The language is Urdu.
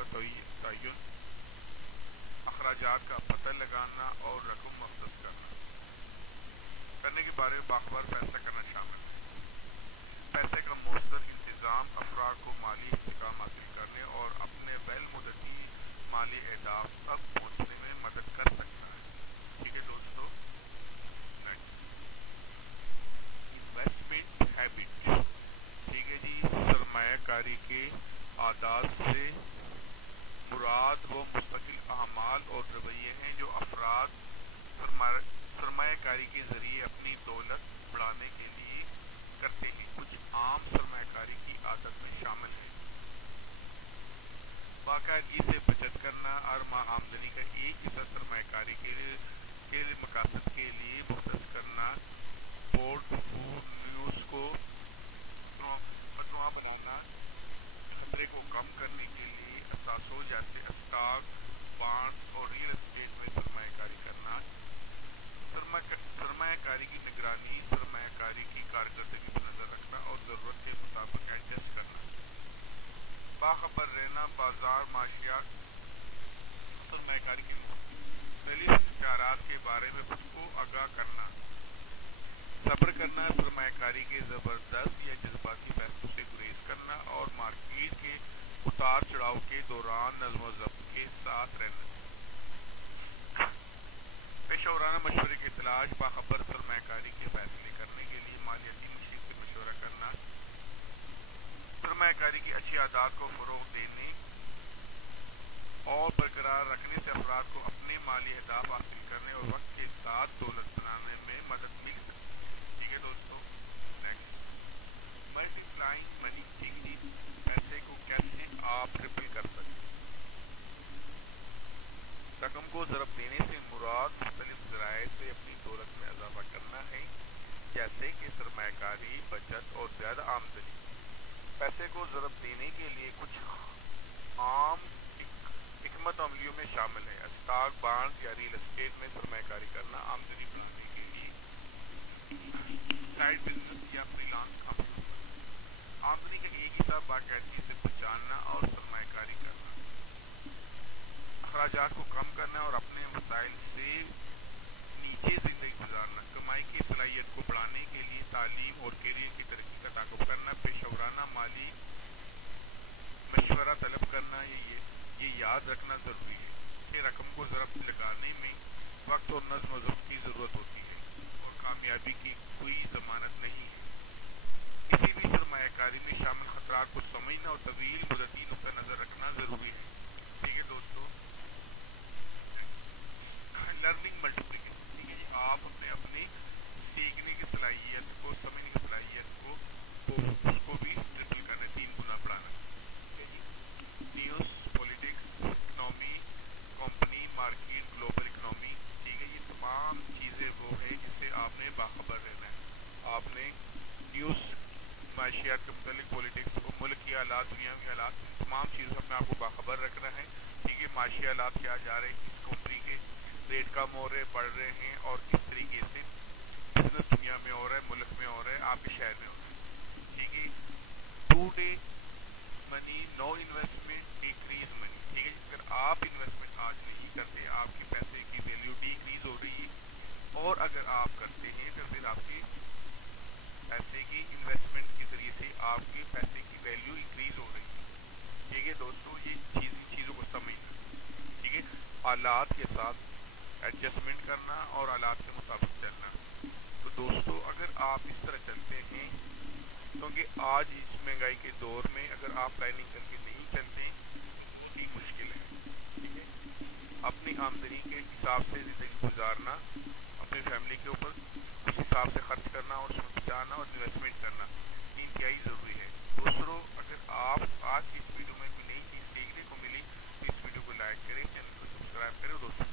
کا تعین، اخراجات کا پتہ لگانا اور رقم مختص کرنے کے بارے میں باخبر فیصلہ کرنا شامل ہے۔ پیسے کا مؤثر انتظام افراد کو مالی استحکام حاصل کرنے اور اپنے بین مدتی مالی اہداف تک پہنچنے میں مدد کر سکتا ہے۔ ٹھیک ہے دوستو، انویسٹمنٹ ہیبٹ، ٹھیک ہے جی، سرمایہ کاری کے عادات سے مراد وہ مستقل اعمال اور رویے ہیں جو افراد سرمایہ کاری کے ذریعے اپنی دولت بڑھانے کے لیے کرتے ہیں۔ کچھ عام سرمایہ کاری کی عادت میں شامل ہیں: باقاعدگی سے بچت کرنا، ہر ماہ آمدنی کا ایک حصہ سرمایہ کاری کے مقاصد کے لیے مختص کرنا، پورٹ فولیوز کو متنوع بنانا، خطرے کو کم کرنے کے لیے اثاثوں جیسے اسٹاک، بانڈ اور ریئل اسٹیٹ میں سرمایہ کاری کرنا، سرمایہ کاری کی نگرانی، سرمایہ کاری کی کارکردگی پر نظر رکھنا اور ضرورت کے مطابق ایڈجسٹ کرنا، باخبر رہنا، بازار معاشیات، سرمایہ کاری کے مختلف اشارات کے بارے میں خود کو آگاہ کرنا، صبر کرنا، سرمایہ کاری کے زبردست یا جذباتی فیصلوں سے گریز کرنا اور مارکیٹ کے اتار چڑھاؤ کے دوران نظم و ضبط کے ساتھ رہنا، پیشہ ورانہ مشورے کی تلاش، باخبر سرمایہ کاری کے فیصلے کرنے کے لیے مالیاتی مشیر سے مشورہ کرنا، سرمایہ کاری کی اچھی عادات کو فروغ دینے اور برقرار رکھنے سے افراد کو اپنے مالی اہداف حاصل کرنے اور وقت کے ساتھ دولت بنانے میں مدد مل سکتی ہے۔ ٹھیک ہے دوستو، ملٹی پلائنگ منی، ٹھیک جی، پیسے کو کیسے آپ ٹرپل کر سکتے ہیں۔ رقم کو ضرب دینے سے مراد مختلف ذرائع سے اپنی دولت میں اضافہ کرنا ہے، جیسے کہ سرمایہ کاری، بچت اور زیادہ آمدنی۔ پیسے کو ضرب دینے کے لیے کچھ عام حکمت عملیوں میں شامل ہے: اسٹاک، بانڈ یا ریل اسٹیٹ میں سرمایہ کاری کرنا، آمدنی بڑھانے کے لیے سائیڈ بزنس یا فری لانس کام کرنا، آمدنی کا ایک حصہ باقاعدگی سے بچانا اور سرمایہ کاری کرنا، اخراجات کو کم کرنا اور اپنے وسائل سے نیچے زندگی گزارنا، کمائی کی صلاحیت کو بڑھانے کے لیے تعلیم اور کیریئر کی ترقی کا تعاقب کرنا، پیشہ ورانہ مالی مشورہ طلب کرنا۔ یہ یاد رکھنا ضروری ہے کہ رقم کو ضرب لگانے میں وقت اور نظم و ضبط کی ضرورت ہوتی ہے اور کامیابی کی کوئی ضمانت نہیں ہے۔ کسی بھی سرمایہ کاری میں شامل خطرات کو سمجھنا اور طویل مدتی نقطہ نظر رکھنا ضروری ہے۔ ٹھیک ہے دوستو، لرننگ ملٹیپلیکیشن، ٹھیک ہے جی، آپ اپنے سیکھنے کی صلاحیت کو، سمجھنے کی صلاحیت کو اس کو بھی ٹرپل کرنا، 3 گنا بڑھانا۔ News, politics, economy, company, market, global economy, ٹھیک ہے، یہ تمام چیزیں وہ ہیں جس سے آپ نے باخبر رہنا ہے۔ آپ نے نیوز، معاشیات کے متعلق، پولیٹکس، ملک کے حالات، دنیا کے حالات، تمام چیزوں سے اپنے آپ کو باخبر رکھنا ہے۔ ٹھیک ہے، معاشی حالات کیا جا رہے ہیں، کس کمپنی کے ریٹ کم ہو رہے، بڑھ رہے ہیں اور کس طریقے سے بزنس دنیا میں ہو رہا ہے، ملک میں ہو رہا ہے، آپ کے شہر میں ہو رہا ہے۔ ٹھیک ہے، today money, no investment increase money, ٹھیک ہے، اگر آپ انویسٹمنٹ آج نہیں کرتے آپ کے پیسے کی ویلیو ڈیکریز ہو رہی ہے، اور اگر آپ کرتے ہیں تو پھر آپ کے پیسے کی انویسٹمنٹ کے ذریعے سے آپ کے پیسے کی ویلیو انکریز ہو رہی ہے۔ ٹھیک ہے دوستو، یہ چیزوں کو سمجھنا، ٹھیک ہے، حالات کے ساتھ ایڈجسٹمنٹ کرنا اور حالات کے مطابق چلنا۔ تو دوستو، اگر آپ اس طرح چلتے ہیں، کیونکہ آج اس مہنگائی کے دور میں اگر آپ پلاننگ کر کے نہیں چلتے بہت ہی مشکل ہے۔ ٹھیک ہے، اپنی آمدنی کے حساب سے زندگی گزارنا، اپنی فیملی کے اوپر اس حساب سے خرچ کرنا اور اس میں بچانا اور انویسٹمنٹ کرنا انتہائی ضروری ہے۔ دوستو، اگر آپ آج کی اس ویڈیو میں کوئی نئی چیز سیکھنے کو ملی تو اس ویڈیو کو لائک کریں، چینل کو سبسکرائب کریں اور دوستوں